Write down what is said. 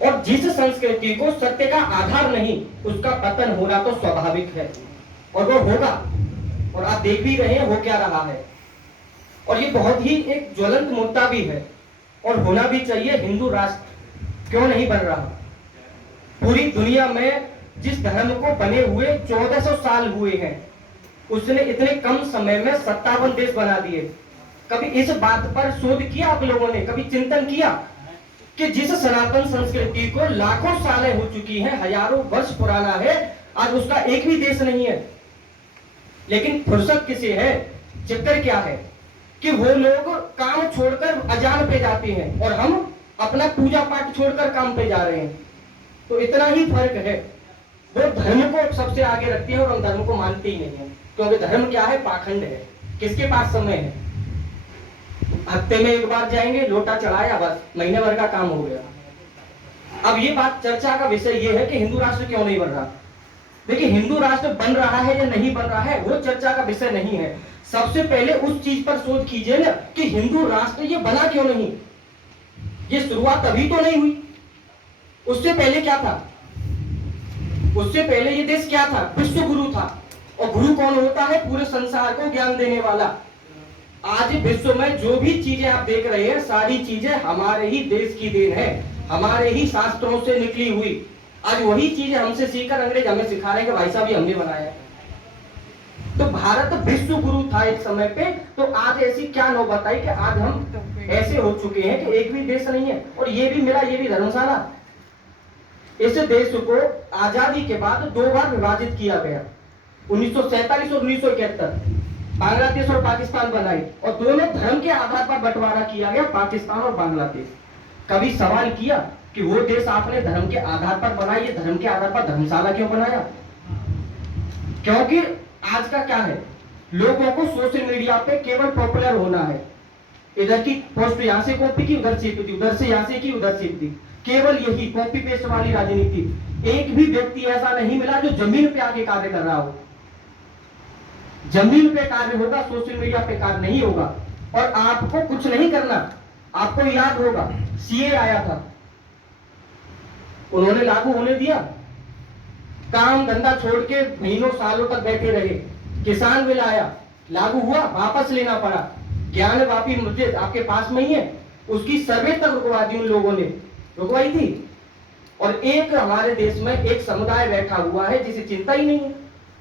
और जिस संस्कृति को सत्य का आधार नहीं, उसका पतन होना तो स्वाभाविक है, और वो होगा, और आप देख भी रहे हैं हो क्या रहा है। और ये बहुत ही एक ज्वलंत मुद्दा भी है, और होना भी चाहिए। हिंदू राष्ट्र क्यों नहीं बन रहा? पूरी दुनिया में जिस धर्म को बने हुए 1400 साल हुए हैं, उसने इतने कम समय में 57 देश बना दिए। कभी इस बात पर शोध किया आप लोगों ने? कभी चिंतन किया कि जिस सनातन संस्कृति को लाखों सालें हो चुकी हैं, हजारों वर्ष पुराना है, आज उसका एक भी देश नहीं है। लेकिन फुर्सत किसे है? चक्कर क्या है कि वो लोग काम छोड़कर अजान पे जाते हैं, और हम अपना पूजा पाठ छोड़कर काम पे जा रहे हैं। तो इतना ही फर्क है। वो धर्म को सबसे आगे रखते हैं और हम धर्म को मानते ही नहीं है, क्योंकि धर्म क्या है? पाखंड है। किसके पास समय है? हफ्ते में एक बार जाएंगे, लोटा चढ़ाया, बस महीने भर का काम हो गया। अब ये बात चर्चा का विषय ये है कि हिंदू राष्ट्र क्यों नहीं बन रहा। देखिए, हिंदू राष्ट्र बन रहा है या नहीं बन रहा है, वो चर्चा का विषय नहीं है। सबसे पहले उस चीज पर शोध कीजिए ना कि हिंदू राष्ट्र ये बना क्यों नहीं। ये शुरुआत अभी तो नहीं हुई, उससे पहले क्या था? उससे पहले ये देश क्या था? विश्व गुरु था। और गुरु कौन होता है? पूरे संसार को ज्ञान देने वाला। आज विश्व में जो भी चीजें आप देख रहे हैं, सारी चीजें हमारे ही देश की देन है, हमारे ही शास्त्रों से निकली हुई। आज वही चीजें हमसे सीखकर अंग्रेज हमें सिखा रहे हैं कि भाई साहब ये हमने बनाया है। तो भारत विश्व गुरु था एक समय पे, तो आज ऐसी क्या नौबत आई कि आज हम ऐसे हो चुके हैं कि एक भी देश नहीं है। और ये भी मिला, ये भी धर्मशाला। इस देश को आजादी के बाद 2 बार विभाजित किया गया, 1947 और 1971। बांग्लादेश और पाकिस्तान बनाए, और दोनों धर्म के आधार पर बंटवारा किया गया, पाकिस्तान और बांग्लादेश। कभी सवाल किया कि वो देश आपने धर्म के आधार पर बनाया, ये धर्म के आधार पर धर्मशाला क्यों बनाया? क्योंकि आज का क्या है, लोगों को सोशल मीडिया पे केवल पॉपुलर होना है। इधर की पोस्ट यहां से कॉपी की, उधर से की, उधर से यहां से की, उधर से की, केवल यही कॉपी पेस्ट वाली राजनीति। एक भी व्यक्ति ऐसा नहीं मिला जो जमीन पे आके कार्य कर रहा हो। जमीन पे कार्य होगा, सोशल मीडिया पे कार्य नहीं होगा। और आपको कुछ नहीं करना। आपको याद होगा सीए आया था, उन्होंने लागू होने दिया, काम धंधा छोड़ के महीनों सालों तक बैठे रहे। किसान बिल आया, लागू हुआ, वापस लेना पड़ा। ज्ञान वापी मुद्दे आपके पास में ही है, उसकी सर्वे तक रुकवा दी उन लोगों ने, रुकवाई थी। और एक हमारे देश में एक समुदाय बैठा हुआ है जिसे चिंता ही नहीं है।